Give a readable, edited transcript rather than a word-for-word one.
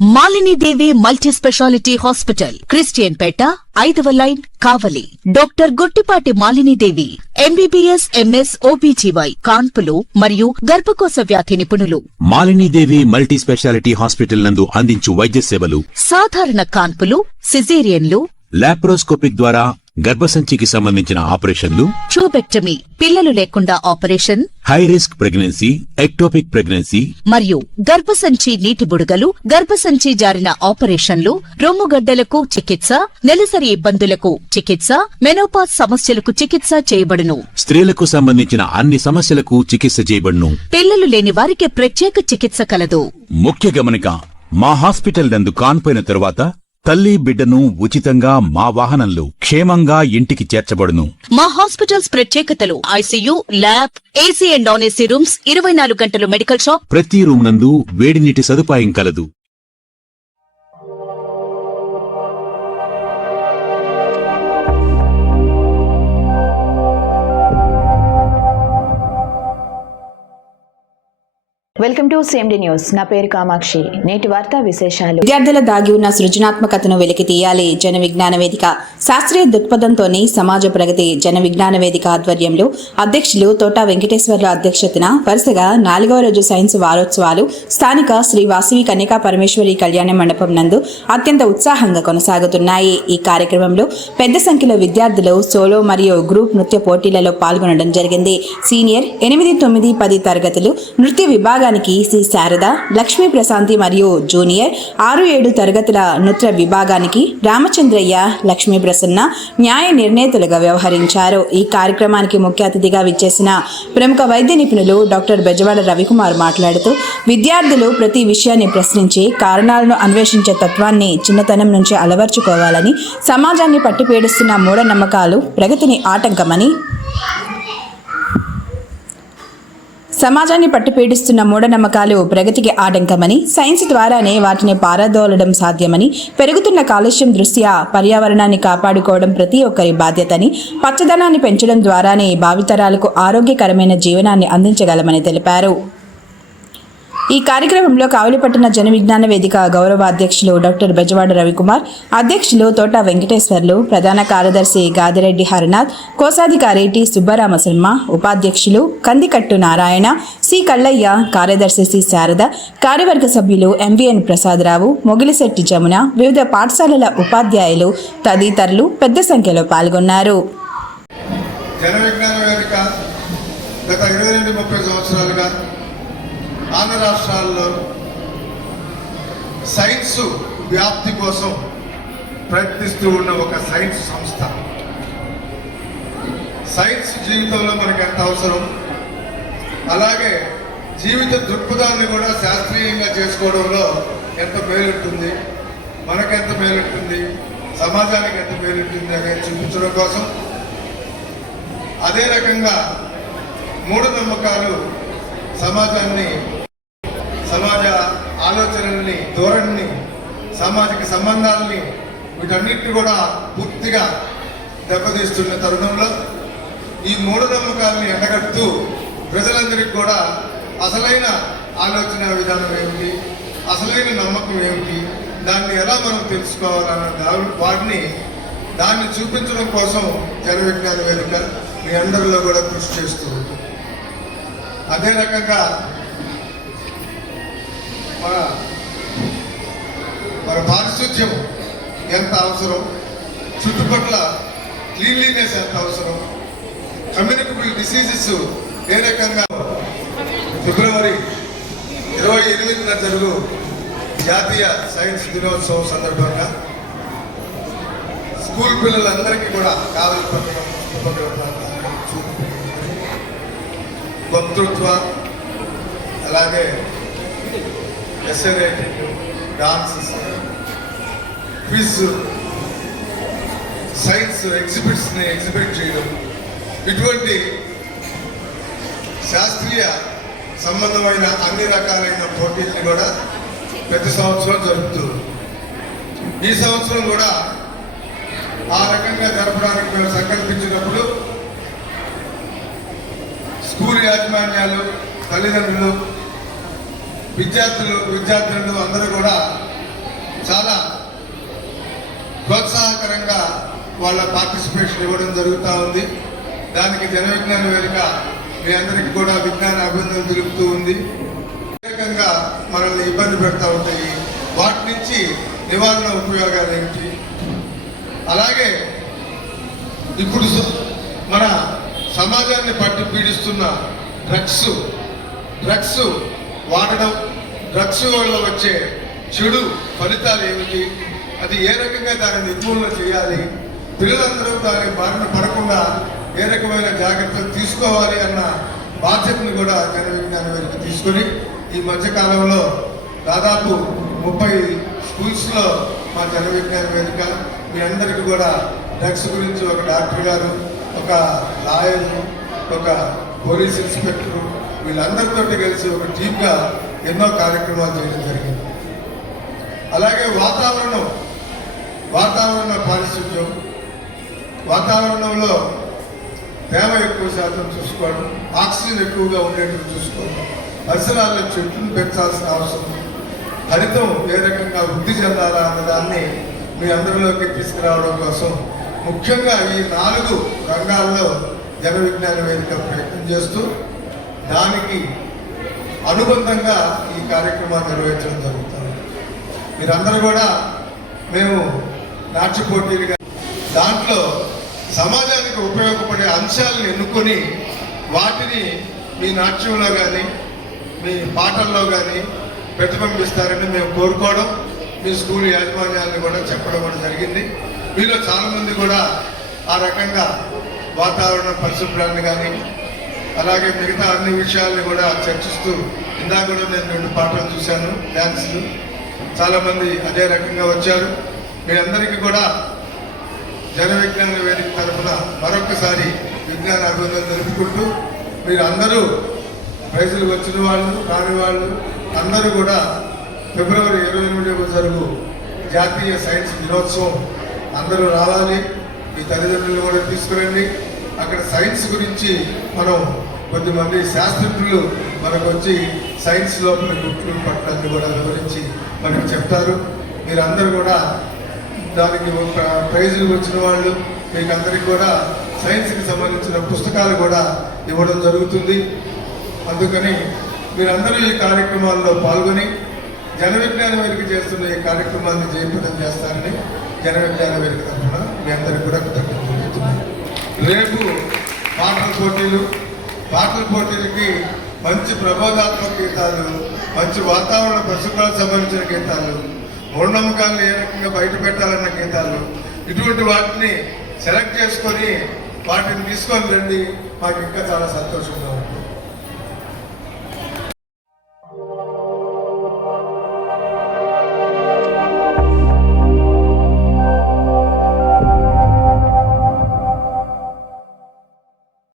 మాలిని దేవి multi speciality hospital, Christian పేట, 5వ line, కావలి. Doctor Guttipati Malini దేవి, MBBS, MS, OBGY, కాన్పులు మరియు గర్భకోశ వ్యాధి నిపుణులు. మాలిని దేవి మల్టీ స్పెషాలిటీ హాస్పిటల్ నందు అందించు వైద్య సేవలు: సాధారణ కాన్పులు, సిజేరియన్లు, లాప్రోస్కోపిక్ ద్వారా గర్భసంచికి సంబంధించిన ఆపరేషన్లు, ట్యూబెక్టమీ, పిల్లలు లేకుండా operation, high risk pregnancy, ectopic pregnancy మరియు గర్భసంచి నీటి బుడగలు, గర్భసంచి జారిన ఆపరేషన్లు, రొమ్ముగడ్డలకు చికిత్స, నెలసరి ఇబ్బందులకు చికిత్స, మెనోపాజ్ సమస్యలకు చికిత్స చేయబడును. స్త్రీలకు సంబంధించిన అన్ని సమస్యలకు చికిత్స చేయబడును. పిల్లలు లేని వారికి ప్రత్యేక చికిత్స కలదు. ముఖ్య గమనిక: మా హాస్పిటల్ నందు కాన్పోయిన తరువాత తల్లి బిడ్డను ఉచితంగా మా వాహనంలో క్షేమంగా ఇంటికి చేర్చబడును. మా హాస్పిటల్స్ ప్రత్యేకతలు: ICU, lab, AC and non AC rooms, 24 గంటలు మెడికల్ షాప్, ప్రతి రూమ్ నందు వేడి నీటి సదుపాయం కలదు. వెల్కమ్ టు సేమ్డి న్యూస్. నా పేరు కామాక్షి. నేటి వార్తా విశేషాలు: విద్యార్థుల దాగి ఉన్న సృజనాత్మకతను వెలికి తీయాలి. జన విజ్ఞాన వేదిక శాస్త్రీయ దృక్పథంతోనే సమాజ ప్రగతి. జన విజ్ఞాన వేదిక ఆధ్వర్యంలో అధ్యక్షులు తోటా వెంకటేశ్వర్ల అధ్యక్షతన వరుసగా 4వ రోజు సైన్స్ వారోత్సవాలు స్థానిక శ్రీ వాసవి కన్యకా పరమేశ్వరి కళ్యాణ మండపం నందు అత్యంత ఉత్సాహంగా కొనసాగుతున్నాయి. ఈ కార్యక్రమంలో పెద్ద సంఖ్యలో విద్యార్థులు సోలో మరియు గ్రూప్ నృత్య పోటీలలో పాల్గొనడం జరిగింది. సీనియర్ 8, 9, 10 తరగతులు నృత్య విభాగానికి శ్రీ శారద, లక్ష్మీ ప్రశాంతి మరియు జూనియర్ 6, 7 తరగతుల నృత్య విభాగానికి రామచంద్రయ్య, లక్ష్మీ ప్రసన్న న్యాయ నిర్ణేతలుగా వ్యవహరించారు. ఈ కార్యక్రమానికి ముఖ్య అతిథిగా విచ్చేసిన ప్రముఖ వైద్య నిపుణులు డాక్టర్ బెజవాడ రవికుమార్ మాట్లాడుతూ, విద్యార్థులు ప్రతి విషయాన్ని ప్రశ్నించి కారణాలను అన్వేషించే తత్వాన్ని చిన్నతనం నుంచి అలవర్చుకోవాలని, సమాజాన్ని పట్టిపేడుస్తున్న మూఢనమ్మకాలు ప్రగతికి ఆటంకమని, సైన్స్ ద్వారానే వాటిని పారదోలడం సాధ్యమని, పెరుగుతున్న కాలుష్యం దృష్ట్యా పర్యావరణాన్ని కాపాడుకోవడం ప్రతి ఒక్కరి బాధ్యతని, పచ్చదనాన్ని పెంచడం ద్వారానే భావితరాలకు ఆరోగ్యకరమైన జీవనాన్ని అందించగలమని తెలిపారు. ఈ కార్యక్రమంలో కావలిపట్టణ జన విజ్ఞాన వేదిక గౌరవ అధ్యక్షులు డాక్టర్ బెజవాడ రవికుమార్, అధ్యక్షులు తోటా వెంకటేశ్వర్లు, ప్రధాన కార్యదర్శి గాదిరెడ్డి హరినాథ్, కోశాధికారి టి సుబ్బరామశర్మ, ఉపాధ్యక్షులు కందికట్టు నారాయణ, సి కల్లయ్య, కార్యదర్శి సి శారద, కార్యవర్గ సభ్యులు ఎంవిఎన్ ప్రసాదరావు, మొగిలిశెట్టి జమున, వివిధ పాఠశాలల ఉపాధ్యాయులు తదితరులు పెద్ద సంఖ్యలో పాల్గొన్నారు. జన విజ్ఞాన వేదిక గత 22-30 సంవత్సరాలుగా ఆంధ్ర రాష్ట్రాల్లో సైన్స్ వ్యాప్తి కోసం ప్రయత్నిస్తూ ఉన్న ఒక సైన్స్ సంస్థ. సైన్స్ జీవితంలో మనకు ఎంత అవసరం, అలాగే జీవిత దృక్పథాన్ని కూడా శాస్త్రీయంగా చేసుకోవడంలో ఎంత మేలుంటుంది, మనకెంత మేలుంటుంది, సమాజానికి ఎంత మేలుంటుంది అనేది చూపించడం కోసం, అదే రకంగా మూఢనమ్మకాలు సమాజాన్ని, సమాజ ఆలోచనల్ని, ధోరణిని, సామాజిక సంబంధాలని, వీటన్నిటిని కూడా పూర్తిగా దెబ్బతీస్తున్న తరుణంలో ఈ మూఢనమ్మకాలని ఎండగడుతూ ప్రజలందరికీ కూడా అసలైన ఆలోచన విధానం ఏమిటి, అసలైన నమ్మకం ఏమిటి, దాన్ని ఎలా మనం తెలుసుకోవాలన్న దాన్ని చూపించడం కోసం జన విజ్ఞాన వేదిక మీ అందరిలో కూడా కృషి చేస్తూ ఉంటుంది. అదే రకంగా మన పారిశుధ్యం ఎంత అవసరం, చుట్టుపక్కల క్లీన్లీనెస్ ఎంత అవసరం, కమ్యూనికబుల్ డిసీజెస్ ఏ రకంగా. ఫిబ్రవరి 28న జరుగు జాతీయ సైన్స్ దినోత్సవం సందర్భంగా స్కూల్ పిల్లలందరికీ కూడా కావలి వక్తృత్వ, అలాగే essay writing, dances, quiz, science ఎగ్జిబిట్స్ని ఎగ్జిబిట్ చేయడం, ఇటువంటి శాస్త్రీయ సంబంధమైన అన్ని రకాలైన పోటీల్ని కూడా ప్రతి సంవత్సరం జరుపుతూ, ఈ సంవత్సరం కూడా ఆ రకంగా జరపడానికి మేము సంకల్పించినప్పుడు స్కూల్ యాజమాన్యాలు, తల్లిదండ్రులు, విద్యార్థులు అందరూ కూడా చాలా ప్రోత్సాహకరంగా వాళ్ళ పార్టిసిపేషన్ ఇవ్వడం జరుగుతూ ఉంది. దానికి జన విజ్ఞాన వేదిక మీ అందరికీ కూడా విజ్ఞాన అభినందనలు తెలుపుతూ ఉంది. ప్రత్యేకంగా మనల్ని ఇబ్బంది పెడతా ఉంటాయి, వాటి నుంచి నివారణ ఉపయోగాలు ఏంటి, అలాగే ఇప్పుడు మన సమాజాన్ని పట్టి పీడిస్తున్న డ్రగ్స్ వాడడం, డ్రగ్స్ వల్ల వచ్చే చెడు ఫలితాలు ఏమిటి, అది ఏ రకంగా దాన్ని నిర్మూలన చేయాలి, పిల్లలందరూ దాని బారిన పడకుండా ఏ రకమైన జాగ్రత్తలు తీసుకోవాలి అన్న బాధ్యతను కూడా జన విజ్ఞాన వేదిక తీసుకొని ఈ మధ్యకాలంలో దాదాపు 30 స్కూల్స్లో మా జన విజ్ఞాన వేదిక మీ అందరికీ కూడా డ్రగ్స్ గురించి ఒక డాక్టర్ గారు, ఒక లాయరు, ఒక పోలీస్ ఇన్స్పెక్టరు వీళ్ళందరితో కలిసి ఒక టీమ్గా ఎన్నో కార్యక్రమాలు చేయడం జరిగింది. అలాగే వాతావరణ పారిశుద్ధ్యం, వాతావరణంలో తేమ ఎక్కువ శాతం చూసుకోవడం, ఆక్సిజన్ ఎక్కువగా ఉండేట్టు చూసుకోవడం, పరిసరాల్లో చెట్లను పెంచాల్సిన అవసరం, హరితం ఏ రకంగా వృద్ధి చెందాలా అన్నదాన్ని మీ అందరిలోకి తీసుకురావడం కోసం ముఖ్యంగా ఈ 4 రంగాల్లో జన విజ్ఞాన వేదిక ప్రయత్నం చేస్తూ దానికి అనుబంధంగా ఈ కార్యక్రమాన్ని నిర్వహించడం జరుగుతుంది. మీరందరూ కూడా మేము నాట్య పోటీలుగా దాంట్లో సమాజానికి ఉపయోగపడే అంశాలను ఎన్నుకొని వాటిని మీ నాట్యంలో కానీ మీ పాటల్లో కానీ ప్రతిబింబిస్తారని మేము కోరుకోవడం, మీ స్కూల్ యాజమాన్యాలను కూడా చెప్పడం కూడా జరిగింది. మీలో చాలామంది కూడా ఆ రకంగా వాతావరణ పరిశుభ్రాన్ని కానీ అలాగే మిగతా అన్ని విషయాలను కూడా చర్చిస్తూ, ఇందాక కూడా నేను 2 పాటలు చూశాను, డ్యాన్సులు, చాలామంది అదే రకంగా వచ్చారు. మీ అందరికీ కూడా జన విజ్ఞాన వేదిక తరఫున మరొకసారి విజ్ఞాన అభివృద్ధి తెలుపుకుంటూ మీరు అందరూ ప్రైజులు వచ్చిన వాళ్ళు రాని వాళ్ళు అందరూ కూడా ఫిబ్రవరి 28వ జరుగు జాతీయ సైన్స్ దినోత్సవం అందరూ రావాలి. మీ తల్లిదండ్రులు కూడా తీసుకురండి. అక్కడ సైన్స్ గురించి మనం కొద్దిమంది శాస్త్రజ్ఞులు మనకు వచ్చి సైన్స్ లోపల గుర్తులు పట్టాన్ని కూడా వివరించి మనకు చెప్తారు. మీరందరూ కూడా దానికి ప్రైజులు వచ్చిన వాళ్ళు మీకు అందరికీ కూడా సైన్స్కి సంబంధించిన పుస్తకాలు కూడా ఇవ్వడం జరుగుతుంది. అందుకని మీరందరూ ఈ కార్యక్రమాల్లో పాల్గొని జన విజ్ఞాన వేదిక చేస్తున్న ఈ కార్యక్రమాన్ని జయప్రదం చేస్తారని జన విజ్ఞాన వేదిక తరఫున మీ అందరికీ కూడా కృతజ్ఞతలు చెబుతున్నాను. రేపు పాటల పోటీలకి మంచి ప్రబోధాత్మక గీతాలు, మంచి వాతావరణ పరిశుభ్రాలకు సంబంధించిన గీతాలు, మూఢనమ్మకాలను ఏ రకంగా బయట పెట్టాలన్న గీతాలు, ఇటువంటి వాటిని సెలెక్ట్ చేసుకొని వాటిని తీసుకొని రండి. మాకు ఇంకా చాలా సంతోషంగా ఉంటుంది.